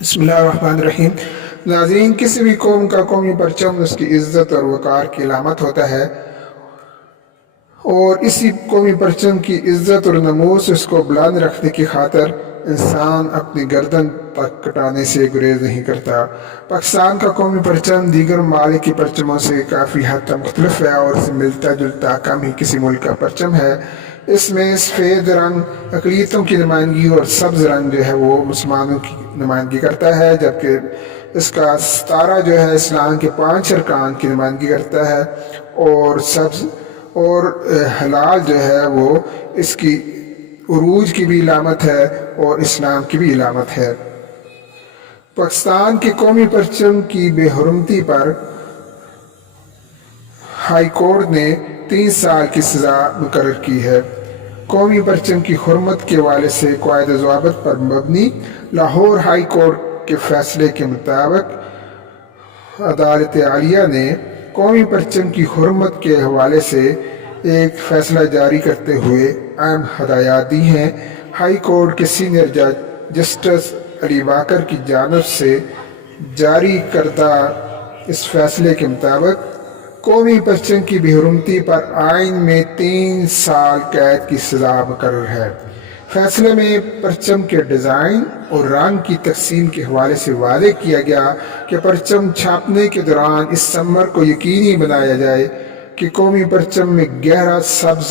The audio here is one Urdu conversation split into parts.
بسم اللہ الرحمن الرحیم۔ ناظرین، کسی بھی قوم کا قومی پرچم اس کی عزت اور وقار کی علامت ہوتا ہے، اور اسی قومی پرچم کی عزت اور نموس اس کو بلند رکھنے کی خاطر انسان اپنی گردن تک کٹانے سے گریز نہیں کرتا۔ پاکستان کا قومی پرچم دیگر ممالک کے پرچموں سے کافی حد تک مختلف ہے اور اسے ملتا جلتا کم ہی کسی ملک کا پرچم ہے۔ اس میں سفید رنگ اقلیتوں کی نمائندگی اور سبز رنگ جو ہے وہ مسلمانوں کی نمائندگی کرتا ہے، جبکہ اس کا ستارہ جو ہے اسلام کے 5 ارکان کی نمائندگی کرتا ہے، اور سبز اور ہلال جو ہے وہ اس کی عروج کی بھی علامت ہے اور اسلام کی بھی علامت ہے۔ پاکستان کے قومی پرچم کی بے حرمتی پر ہائی کورٹ نے 3 سال کی سزا مقرر کی ہے۔ قومی پرچم کی حرمت کے حوالے سے قواعد و ضوابط پر مبنی لاہور ہائی کورٹ کے فیصلے کے مطابق عدالت عالیہ نے قومی پرچم کی حرمت کے حوالے سے ایک فیصلہ جاری کرتے ہوئے اہم ہدایات دی ہیں۔ ہائی کورٹ کے سینئر جج جسٹس علی واکر کی جانب سے جاری کردہ اس فیصلے کے مطابق قومی پرچم کی بے حرمتی پر آئین میں 3 سال قید کی سزا مقرر ہے۔ فیصلے میں پرچم کے ڈیزائن اور رنگ کی تقسیم کے حوالے سے واضح کیا گیا کہ پرچم چھاپنے کے دوران اس امر کو یقینی بنایا جائے کہ قومی پرچم میں گہرا سبز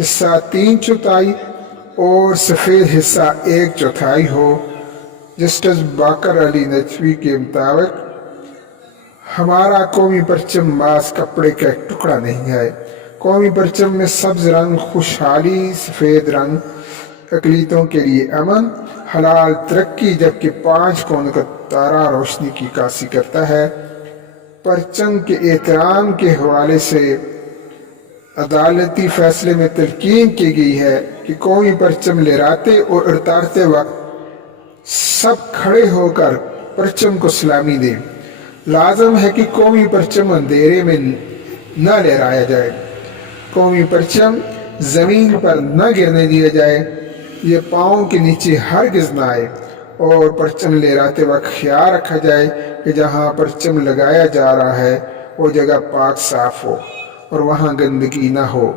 حصہ 3/4 اور سفید حصہ 1/4 ہو۔ جسٹس باقر علی نجوی کے مطابق ہمارا قومی پرچم بعض کپڑے کا ایک ٹکڑا نہیں ہے۔ قومی پرچم میں سبز رنگ خوشحالی، سفید رنگ اقلیتوں کے لیے امن، ہلال ترقی، جبکہ 5 کونوں کا تارا روشنی کی عکاسی کرتا ہے۔ پرچم کے احترام کے حوالے سے عدالتی فیصلے میں تلقین کی گئی ہے کہ قومی پرچم لہراتے اور اتارتے وقت سب کھڑے ہو کر پرچم کو سلامی دیں۔ لازم ہے کہ قومی پرچم اندھیرے میں نہ لہرایا جائے، قومی پرچم زمین پر نہ گرنے دیا جائے، یہ پاؤں کے نیچے ہرگز نہ آئے، اور پرچم لہراتے وقت خیال رکھا جائے کہ جہاں پرچم لگایا جا رہا ہے وہ جگہ پاک صاف ہو اور وہاں گندگی نہ ہو۔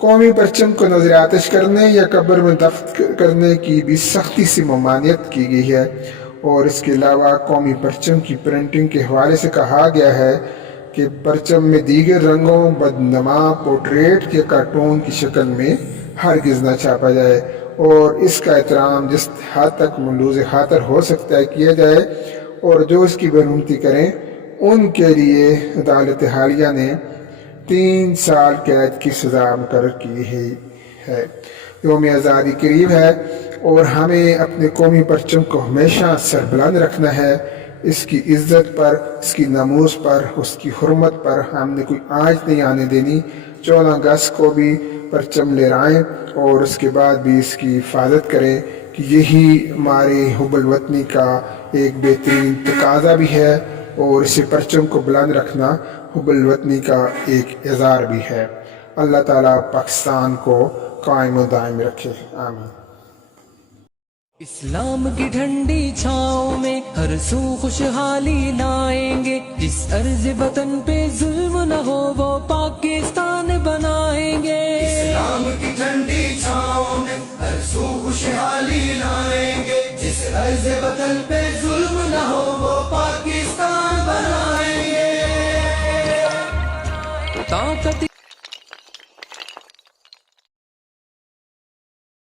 قومی پرچم کو نظر آتش کرنے یا قبر میں دفن کرنے کی بھی سختی سے ممانعت کی گئی ہے، اور اس کے علاوہ قومی پرچم کی پرنٹنگ کے حوالے سے کہا گیا ہے کہ پرچم میں دیگر رنگوں، بدنما پورٹریٹ یا کارٹون کی شکل میں ہرگز نہ چھاپا جائے، اور اس کا احترام جس حد تک ملوث خاطر ہو سکتا ہے کیا جائے، اور جو اس کی بے حرمتی کریں ان کے لیے عدالت عالیہ نے 3 سال قید کی سزا مقرر کی ہے۔ یوم آزادی قریب ہے اور ہمیں اپنے قومی پرچم کو ہمیشہ سربلند رکھنا ہے۔ اس کی عزت پر، اس کی ناموس پر، اس کی حرمت پر ہم نے کوئی آنچ نہیں آنے دینی۔ 14 اگست کو بھی پرچم لہرائیں اور اس کے بعد بھی اس کی حفاظت کریں، کہ یہی ہمارے حب الوطنی کا ایک بہترین تقاضا بھی ہے، اور اسے پرچم کو بلند رکھنا حب الوطنی کا ایک اظہار بھی ہے۔ اللہ تعالیٰ پاکستان کو قائم و دائم رکھے، آمین۔ اسلام کی ٹھنڈی چھاؤں میں ہر سو خوشحالی لائیں گے، جس ارض وطن پہ ظلم نہ ہو وہ پاکستان بنائیں گے۔ اسلام کی ٹھنڈی چھاؤں میں ہر سو خوشحالی لائیں گے، جس ارض وطن پہ ظلم نہ ہو وہ پاکستان بنائیں گے۔ طاقت